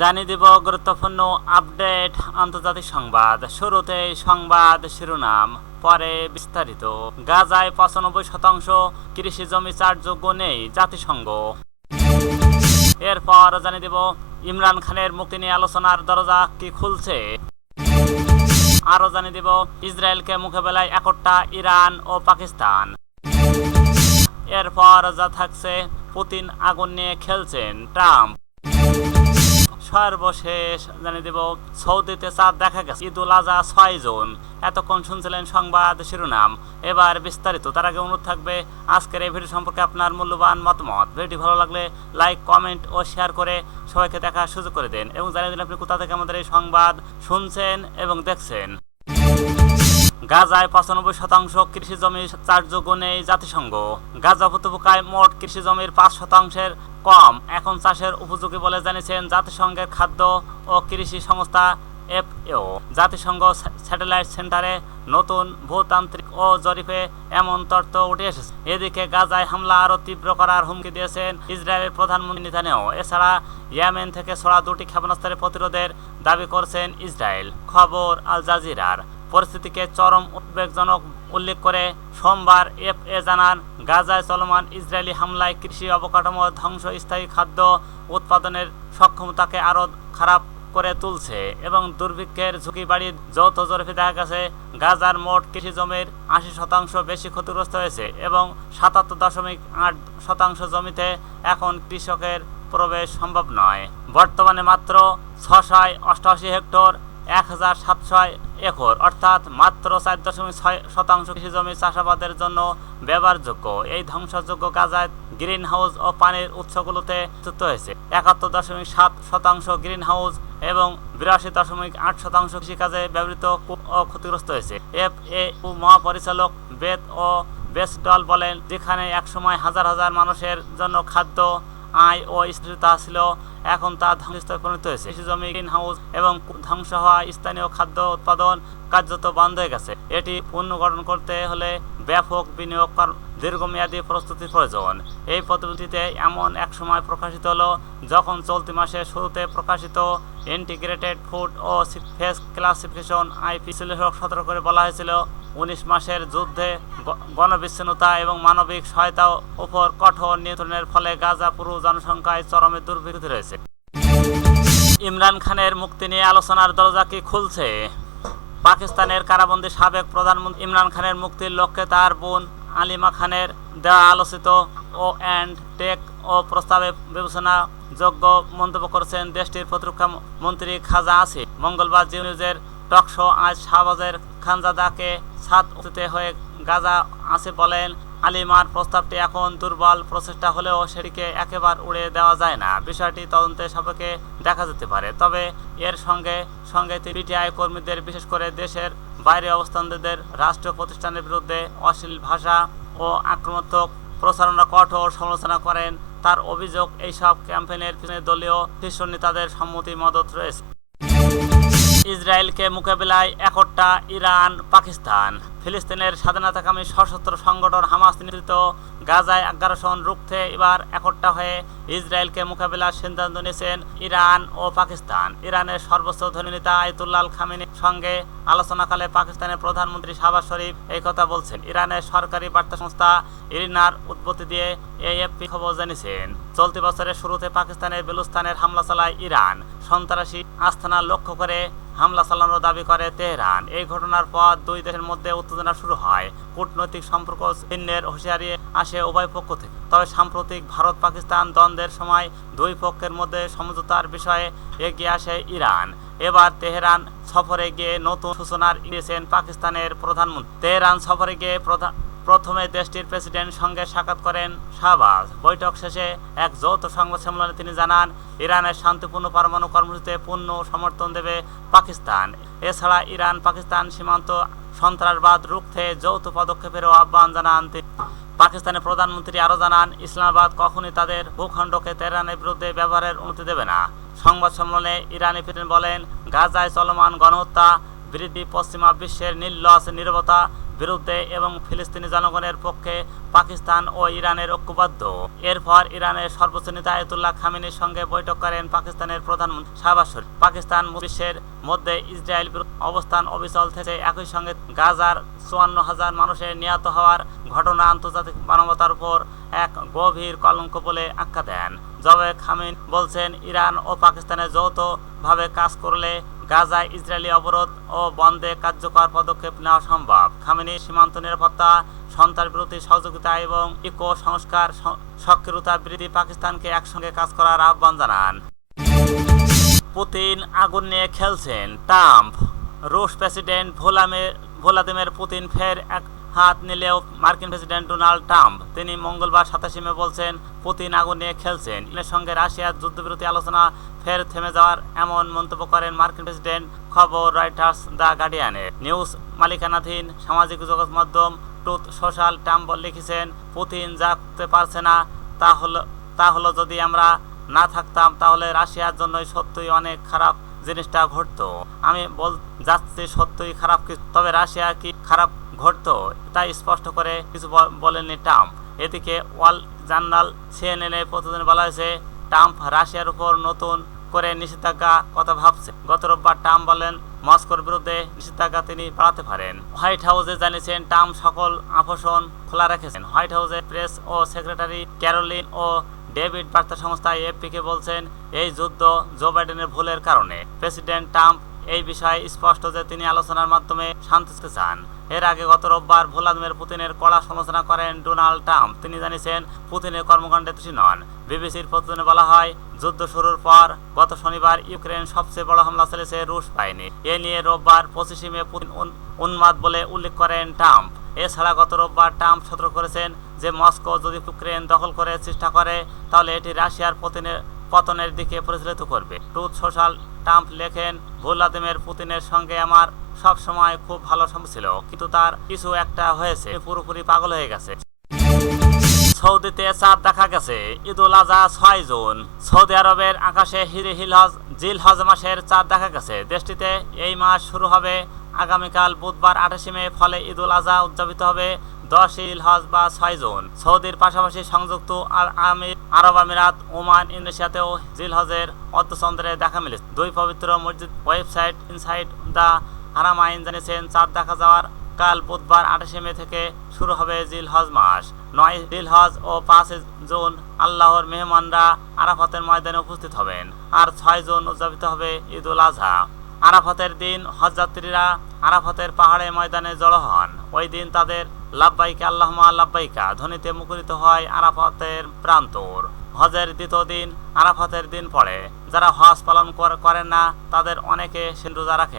জানিয়ে দিব গুরুত্বপূর্ণ আপডেট আন্তর্জাতিক সংবাদ। শুরুতে সংবাদ শিরোনাম, পরে বিস্তারিত। গাজায় পঁচানব্বই শতাংশ কৃষি জমি চাষযোগ্য নেই জাতিসংঘ। এরপর জানিয়ে দেব, ইমরান খানের মুক্তি নিয়ে আলোচনার দরজা কি খুলছে? আরও জানিয়ে দেব, ইসরায়েলকে মোকাবেলায় একটা ইরান ও পাকিস্তান। এরপর যা থাকছে, পুতিন আগুন নিয়ে খেলছেন ট্রাম্প। সর্বশেষ জানিয়ে দেব, সৌদিতে চাঁদ দেখা গেছে। ঈদুল আজহা ছয় জুন। এতক্ষণ শুনছিলেন সংবাদ শিরোনাম। এবার বিস্তারিত, তার আগে অনুরোধ থাকবে, আজকের এই ভিডিও সম্পর্কে আপনার মূল্যবান মতামত। ভিডিওটি ভালো লাগলে লাইক, কমেন্ট ও শেয়ার করে সবাইকে দেখার সুযোগ করে দেন এবং জানিয়ে দিন আপনি কোথা থেকে আমাদের এই সংবাদ শুনছেন এবং দেখছেন। গাজায় পঁচানব্বই শতাংশ কৃষি জমি চাষযোগ্য নেই জাতিসংঘ। গাজা উপত্যকায় মোট কৃষি জমির পাঁচ শতাংশের কম। এখন চাষের উপযোগী বলে জানিয়েছেন জাতিসংঘের খাদ্য ও কৃষি সংস্থা এফএও। জাতিসংঘ স্যাটেলাইট সেন্টারে নতুন ভূতান্ত্রিক ও জরিপে এমন তথ্য উঠে এসেছে। এদিকে গাজায় হামলা আরও তীব্র করার হুমকি দিয়েছেন ইসরায়েলের প্রধানমন্ত্রী নেতানিয়াহু। এছাড়া ইয়েমেন থেকে ছড়া দুটি ক্ষেপণাস্ত্রের প্রতিরোধের দাবি করছেন ইসরায়েল। খবর আল জাজিরার। পরিস্থিতিকে চরম উদ্বেগজনক উল্লেখ করে, সোমবার এফ এ জানান, গাজায় চলমান ইসরায়েলি হামলায় কৃষি অবকাঠামো ধ্বংস স্থায়ী খাদ্য উৎপাদনের সক্ষমতাকে আরও খারাপ করে তুলছে এবং দুর্ভিক্ষের ঝুঁকি বাড়িয়ে যৌথ জরিপে দেখা গেছে, গাজার মোট কৃষি জমির আশি শতাংশ বেশি ক্ষতিগ্রস্ত হয়েছে এবং সাতাত্তর দশমিক আট শতাংশ জমিতে এখন কৃষকের প্রবেশ সম্ভব নয়। বর্তমানে মাত্র ছশয় অষ্টআশি হেক্টর, এক হাজার সাতশো একর, অর্থাৎ মাত্র চার দশমিক ছয় শতাংশ কৃষি জমি চাষাবাদের জন্য ব্যবহারযোগ্য। এই ধ্বংসযোগ্য গাজায় গ্রিন হাউস ও পানির উৎসগুলোতে যুক্ত হয়েছে। একাত্তর দশমিক সাত শতাংশ গ্রিন হাউস এবং বিরাশি দশমিক আট শতাংশ কৃষিকাজে ব্যবহৃত ও ক্ষতিগ্রস্ত হয়েছে। এফ এ মহাপরিচালক বেদ ও বেসডল বলেন, যেখানে একসময় হাজার হাজার মানুষের জন্য খাদ্য আয় ও স্থিরতা ছিল, এখন তা ধ্বংসস্তরে পরিণত হয়েছে। কৃষি জমি গ্রিন হাউস এবং ধ্বংস হওয়া স্থানীয় খাদ্য উৎপাদন কার্যত বন্ধ হয়ে গেছে। এটি পুনর্গঠন করতে হলে ব্যাপক বিনিয়োগ দীর্ঘমেয়াদী প্রস্তুতির প্রয়োজন। এই পদ্ধতিতে এমন এক সময় প্রকাশিত হলো, যখন চলতি মাসের শুরুতে প্রকাশিত ইন্টিগ্রেটেড ফুড ও ফেস ক্লাসিফিকেশন আইপি বিশ্লেষক সতর্ক করে বলা হয়েছিল উনিশ মাসের যুদ্ধে গণবিচ্ছিন্নতা এবং মানবিক সহায়তা উপর কঠোর নিয়ন্ত্রণের ফলে গাজা পুরো জনসংখ্যায় চরমে দুর্ভিক্ষিত রয়েছে। ইমরান খানের মুক্তি নিয়ে আলোচনার দরজা কি খুলছে? পাকিস্তানের কারাবন্দী সাবেক প্রধানমন্ত্রী ইমরান খানের মুক্তির লক্ষ্যে তার বোন আলিমা খানের দেওয়া আলোচিত ও অ্যান্ড টেক ও প্রস্তাবে বিবেচনা যোগ্য মন্তব্য করেছেন দেশটির প্রতিরক্ষা মন্ত্রী খাজা আসিফ। মঙ্গলবার জি নিউজের টকশো আজ শাহবাজের খানজাদাকে ছাদ উচিতে হয়ে গাজা আছে বলেন আলিমার প্রস্তাবটি এখন দুর্বল, প্রচেষ্টা হলেও সেটিকে একেবারে উড়ে দেওয়া যায় না। বিষয়টি তদন্তের সাপেক্ষে দেখা যেতে পারে। তবে এর সঙ্গে সঙ্গে পিটিআই কর্মীদের, বিশেষ করে দেশের বাইরে অবস্থানদের রাষ্ট্রীয় প্রতিষ্ঠানের বিরুদ্ধে অশ্লীল ভাষা ও আক্রমণাত্মক প্রচারণা কঠোর সমালোচনা করেন। তার অভিযোগ, এইসব ক্যাম্পেইনের পিছনে দলীয় শীর্ষ নেতাদের সম্মতি মদত রয়েছে। ইসরায়েলকে মোকাবিলায় একটা ইরান, পাকিস্তান। ফিলিস্তিনের স্বাধীনতাকামী সশস্ত্র সংগঠন হামাস নেতৃত্ব গাজায় আগ্রাসন রুখতে এবার একটা হয়ে ইসরায়েলকে মোকাবিলার সিদ্ধান্ত নিয়েছেন ইরান ও পাকিস্তান। ইরানের সর্বোচ্চ ধনী নেতা আয়তুল্লাহ খামিনির সঙ্গে আলোচনাকালে পাকিস্তানের প্রধানমন্ত্রী শাহবাজ শরীফ এই কথা বলছেন। ইরানের সরকারি বার্তা সংস্থা ইরিনার উদ্বৃত্তি দিয়ে এএফপি খবর জানিয়েছেন, চলতি বছরের শুরুতে পাকিস্তানের বেলুস্তানের হামলা চালায় ইরান। সন্ত্রাসী আস্থানা লক্ষ্য করে হামলা চালানোর দাবি করে তেহরান। এই ঘটনার পর দুই দেশের মধ্যে উত্তেজনা শুরু হয়। কূটনৈতিক সম্পর্ক ছিন্নের হুঁশিয়ারি আসে উভয় পক্ষ থেকে। তবে সাম্প্রতিক ভারত পাকিস্তান দ্বন্দ্বের সময় দুই পক্ষের মধ্যে সমঝোতার বিষয়ে এগিয়ে আসে ইরান। এবার তেহরান সফরে গিয়ে নতুন সূচনার দিয়েছেন পাকিস্তানের প্রধানমন্ত্রী। তেহরান সফরে গিয়ে প্রধান প্রথমে দেশটির প্রেসিডেন্ট সঙ্গে সাক্ষাৎ করেন শাহবাজ। বৈঠক শেষে এক যৌথ সংবাদ সম্মেলনে তিনি জানান, ইরানের শান্তিপূর্ণ পরমাণু কর্মসূচিতে পূর্ণ সমর্থন দেবে পাকিস্তান। এছাড়া ইরান পাকিস্তান সীমান্ত সন্ত্রাসবাদ রুখতে যৌথ পদক্ষেপেরও আহ্বান জানান তিনি। পাকিস্তানের প্রধানমন্ত্রী আরও জানান, ইসলামাবাদ কখনই তাদের ভূখণ্ডকে তেহরানের বিরুদ্ধে ব্যবহারের অনুমতি দেবে না। সংবাদ সম্মেলনে ইরানি প্রেসিডেন্ট বলেন, গাজায় চলমান গণহত্যা, বৃদ্ধি পশ্চিমা বিশ্বের নির্লস নিরবতা বিরুদ্ধে এবং ফিলিস্তিনি জনগণের পক্ষে পাকিস্তান ও ইরানের ঐক্যবদ্ধ। এরপর ইরানের সর্বোচ্চ নেতা আয়তুল্লাহ খামিনির সঙ্গে বৈঠক করেন পাকিস্তানের প্রধানমন্ত্রী শাহবাজ শরীফ। পাকিস্তান বিশ্বের মধ্যে ইসরায়েল অবস্থান অবিচল থেকে একই সঙ্গে গাজার চুয়ান্ন হাজার মানুষের নিহত হওয়ার ঘটনা আন্তর্জাতিক মানবতার উপর এক গভীর কলঙ্ক বলে আখ্যা দেন। জবে খামিন বলছেন, ইরান ও পাকিস্তানের যৌথভাবে কাজ করলে গাজায় ইসরায়েলি অবরোধ ও বন্ধে কার্যকর পদক্ষেপ নেওয়া সম্ভব। খামেনি সীমান্ত নিরাপত্তা, সন্ত্রাস বিরোধী সহযোগিতা এবং ইকো সংস্কার সক্রিয়তা বৃদ্ধি পাকিস্তানকে একসঙ্গে কাজ করার আহ্বান জানান। পুতিন আগুন নিয়ে খেলছেন ট্রাম্প। রুশ প্রেসিডেন্ট ভোলামে, ভোলাদিমের পুতিন ফের এক হাত নিলেও মার্কিন প্রেসিডেন্ট ডোনাল্ড ট্রাম্প। তিনি মঙ্গলবার সাতাশে মে বলছেন, পুতিন আগুন নিয়ে খেলছেন। ইরানের সঙ্গে রাশিয়ার যুদ্ধবিরতি আলোচনা ফের থেমে যাওয়ার এমন মন্তব্য করেন মার্কিন প্রেসিডেন্ট, খবর রাইটার্স দ্য গার্ডিয়ানের। নিউজ মালিকানাধীন সামাজিক যোগাযোগ মাধ্যম টুথ সোশ্যাল ট্রাম্প লিখেছেন, পুতিন করতে পারছে না, তা হলো তা হলো যদি আমরা না থাকতাম, তাহলে রাশিয়ার জন্যই সত্যই অনেক খারাপ জিনিসটা ঘটতো। আমি বল যাচ্ছি সত্যই খারাপ কিছু তবে রাশিয়া কি খারাপ ঘটতো, তাই স্পষ্ট করে কিছু বল- বলেননি ট্রাম্প। এদিকে ওয়াল জার্নাল সিএনএন প্রতিদিন বলা হয়েছে, ট্রাম্প রাশিয়ার উপর নতুন করে নিষেধাজ্ঞা কথা ভাবছে। গত রোববার ট্রাম্প বলেন, মস্কোর বিরুদ্ধে নিষেধাজ্ঞা তিনি বাড়াতে পারেন। হোয়াইট হাউসে জানিয়েছেন, ট্রাম্প সকল আভূষণ খোলা রেখেছেন। হোয়াইট হাউসের প্রেস ও সেক্রেটারি ক্যারোলিন ও ডেভিড বার্তা সংস্থা এফপিকে বলছেন, এই যুদ্ধ জো বাইডেনের ভুলের কারণে। প্রেসিডেন্ট ট্রাম্প এই বিষয়ে স্পষ্ট যে তিনি আলোচনার মাধ্যমে শান্তি চান। এর আগে গত রোববার ভ্লাদিমির পুতিনের কড়া সমালোচনা করেন ডোনাল্ড ট্রাম্প। তিনি জানিয়েছেন, পুতিনের কর্মকাণ্ডে দোষী নন। বিবিসির প্রতিবেদনে বলা হয়, যুদ্ধ শুরুর পর গত শনিবার ইউক্রেন সবচেয়ে বড় হামলা চালিয়েছে রুশ বাহিনী। এ নিয়ে রোববার পঁচিশে মে পুতিন উন্মাদ বলে উল্লেখ করেন ট্রাম্প। এছাড়া গত রোববার ট্রাম্প সতর্ক করেছেন যে, মস্কো যদি ইউক্রেন দখল করে চেষ্টা করে, তাহলে এটি রাশিয়ার পতনের পতনের দিকে পরিচালিত করবে। ট্রুথ সোশ্যাল ট্রাম্প লেখেন ভ্লাদিমির পুতিনের সঙ্গে আমার সব সময় খুব ভালো ছিল, কিন্তু তার কিছু একটা হয়েছে পুরোপুরি পাগল হয়ে গেছে। সৌদিতে চাঁদ দেখা গেছে, ঈদুল আজহা ছয় জুন। সৌদি আরবের আকাশে হিরে হিলহজ জিল হজ মাসের চাঁদ দেখা গেছে। দেশটিতে এই মাস শুরু হবে আগামীকাল বুধবার আঠাশে মে, ফলে ঈদুল আজহা উদযাপিত হবে দশ ইল হজ বা ছয় জুন। সৌদির পাশাপাশি সংযুক্ত আল- আমির আরব আমিরাত, ওমান, ইন্দোনেশিয়াতেও জিল হজের অর্ধচন্দ্রে দেখা মিলেছে। দুই পবিত্র মসজিদ ওয়েবসাইট ইনসাইট দ্য হারামাইন জানিয়েছেন, চাঁদ দেখা যাওয়ার কাল বুধবার আঠাশে মে থেকে শুরু হবে জিল হজ মাস। নয় জিল হজ ও পাঁচ জুন আল্লাহর মেহমানরা আরাফাতের ময়দানে উপস্থিত হবেন আর ছয় জুন উদযাপিত হবে ঈদ উল আজহা আরাফাতের দিন হজযাত্রীরা আরাফাতের পাহাড়ে ময়দানে জড়ো হন। ওই দিন তাদের লাভবাইকা আল্লাহমা লাভবাইকা ধ্বনিতে মুখরিত হয় আরাফাতের প্রান্তর। হজের দ্বিতীয় দিন, আরাফাতের দিন পড়ে। যারা হজ পালন করে, করেন না, তাদের অনেকে রোজা রাখে।